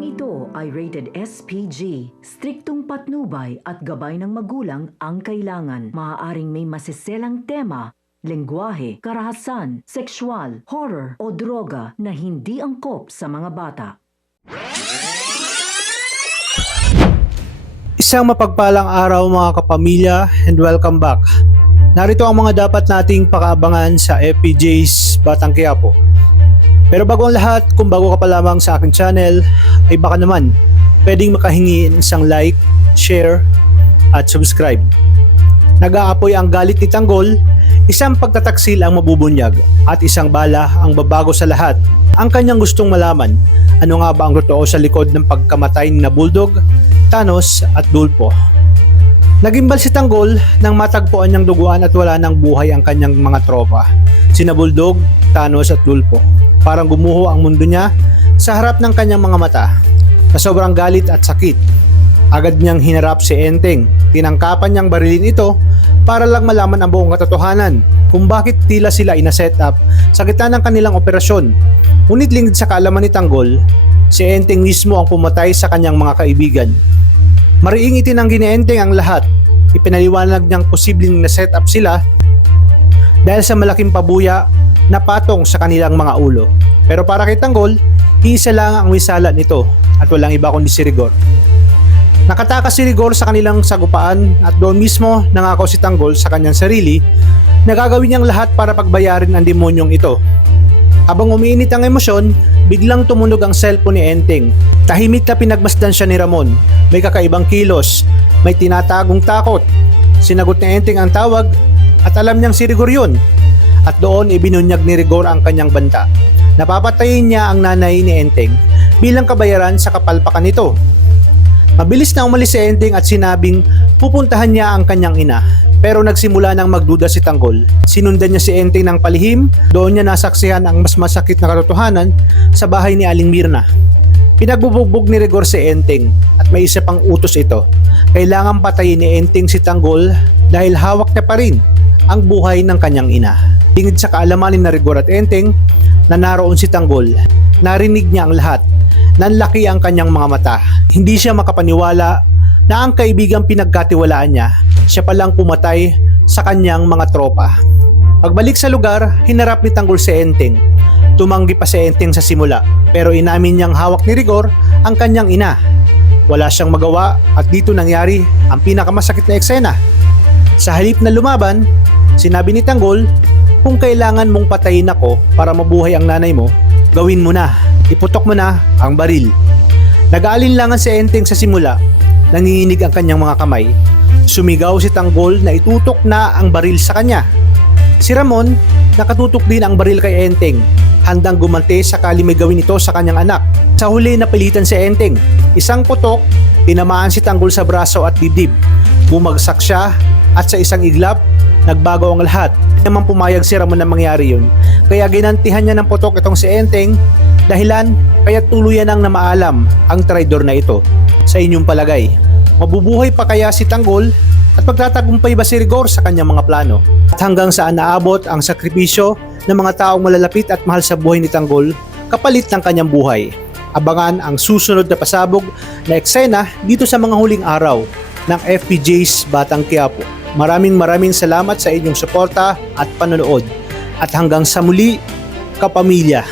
Tampokang ito ay rated SPG. Striktong patnubay at gabay ng magulang ang kailangan. Maaaring may masiselang tema, lengguwahe, karahasan, sexual, horror o droga na hindi angkop sa mga bata. Isang mapagpalang araw mga kapamilya and welcome back. Narito ang mga dapat nating pakaabangan sa FPJ's Batang Quiapo. Pero bago ang lahat, kung bago ka pa lamang sa aking channel, ay baka naman pwedeng makahingi ng isang like, share, at subscribe. Nag-aapoy ang galit ni Tanggol, isang pagtataksil ang mabubunyag, at isang bala ang babago sa lahat. Ang kanyang gustong malaman, ano nga ba ang totoo sa likod ng pagkamatay ni Bulldog, Thanos at Dulpo. Nagimbal si Tanggol nang matagpuan niyang duguan at wala ng buhay ang kanyang mga tropa, sina Bulldog, Thanos at Dulpo. Parang gumuho ang mundo niya sa harap ng kanyang mga mata. Sa sobrang galit at sakit, agad niyang hinarap si Enteng. Tinangkapan niyang barilin ito para lang malaman ang buong katotohanan kung bakit tila sila ina-set up sa gitna ng kanilang operasyon. Ngunit lingid sa kaalaman ni Tanggol, si Enteng mismo ang pumatay sa kanyang mga kaibigan. Mariing itinanggi ni Enteng ang lahat. Ipinaliwanag niyang posibleng na-set up sila dahil sa malaking pabuya na patong sa kanilang mga ulo. Pero para kay Tanggol, iisa lang ang wisala nito at walang iba kundi si Rigor. Nakatakas si Rigor sa kanilang sagupaan at doon mismo nangako si Tanggol sa kanyang sarili na gagawin niyang lahat para pagbayarin ang demonyong ito. Habang umiinit ang emosyon, biglang tumunog ang cellphone ni Enteng. Tahimik na pinagmasdan siya ni Ramon. May kakaibang kilos, may tinatagong takot. Sinagot ni Enteng ang tawag at alam niyang si Rigor yun. At doon ibinunyag ni Rigor ang kanyang banta. Napapatayin niya ang nanay ni Enteng bilang kabayaran sa kapalpakan nito. Mabilis na umalis si Enteng at sinabing pupuntahan niya ang kanyang ina. Pero nagsimula nang magduda si Tanggol. Sinundan niya si Enteng ng palihim, doon niya nasaksihan ang mas masakit na katotohanan sa bahay ni Aling Mirna. Pinagbubugbog ni Rigor si Enteng at may isa pang utos ito. Kailangan patayin ni Enteng si Tanggol dahil hawak niya pa rin ang buhay ng kanyang ina. Lingid sa kaalaman ni Rigor at Enteng na naroon si Tanggol, narinig niya ang lahat. Nanlaki ang kanyang mga mata. Hindi siya makapaniwala na ang kaibigang pinagkatiwalaan niya, siya palang pumatay sa kanyang mga tropa. Pagbalik sa lugar, hinarap ni Tanggol si Enteng. Tumanggi pa si Enteng sa simula, pero inamin niyang hawak ni Rigor ang kanyang ina. Wala siyang magawa at dito nangyari ang pinakamasakit na eksena. Sa halip na lumaban, sinabi ni Tanggol, kung kailangan mong patayin ako para mabuhay ang nanay mo, gawin mo na. Iputok mo na ang baril. Nag-aalinlangan si Enteng sa simula. Nanginginig ang kanyang mga kamay. Sumigaw si Tanggol na itutok na ang baril sa kanya. Si Ramon, nakatutok din ang baril kay Enteng. Handang gumante sakali may gawin ito sa kanyang anak. Sa huli napilitan si Enteng. Isang putok, tinamaan si Tanggol sa braso at dibdib. Bumagsak siya at sa isang iglap, nagbago ang lahat. Naman pumayag si Ramon na mangyari yun. Kaya ginantihan niya ng putok itong si Enteng, dahilan kaya tuluyan nang namaalam ang traidor na ito. Sa inyong palagay, mabubuhay pa kaya si Tanggol at pagtatagumpay ba si Rigor sa kanyang mga plano? At hanggang saan naabot ang sakripisyo ng mga taong malalapit at mahal sa buhay ni Tanggol kapalit ng kanyang buhay? Abangan ang susunod na pasabog na eksena dito sa mga huling araw ng FPJ's Batang Quiapo. Maraming salamat sa inyong suporta at panonood. At hanggang sa muli, kapamilya.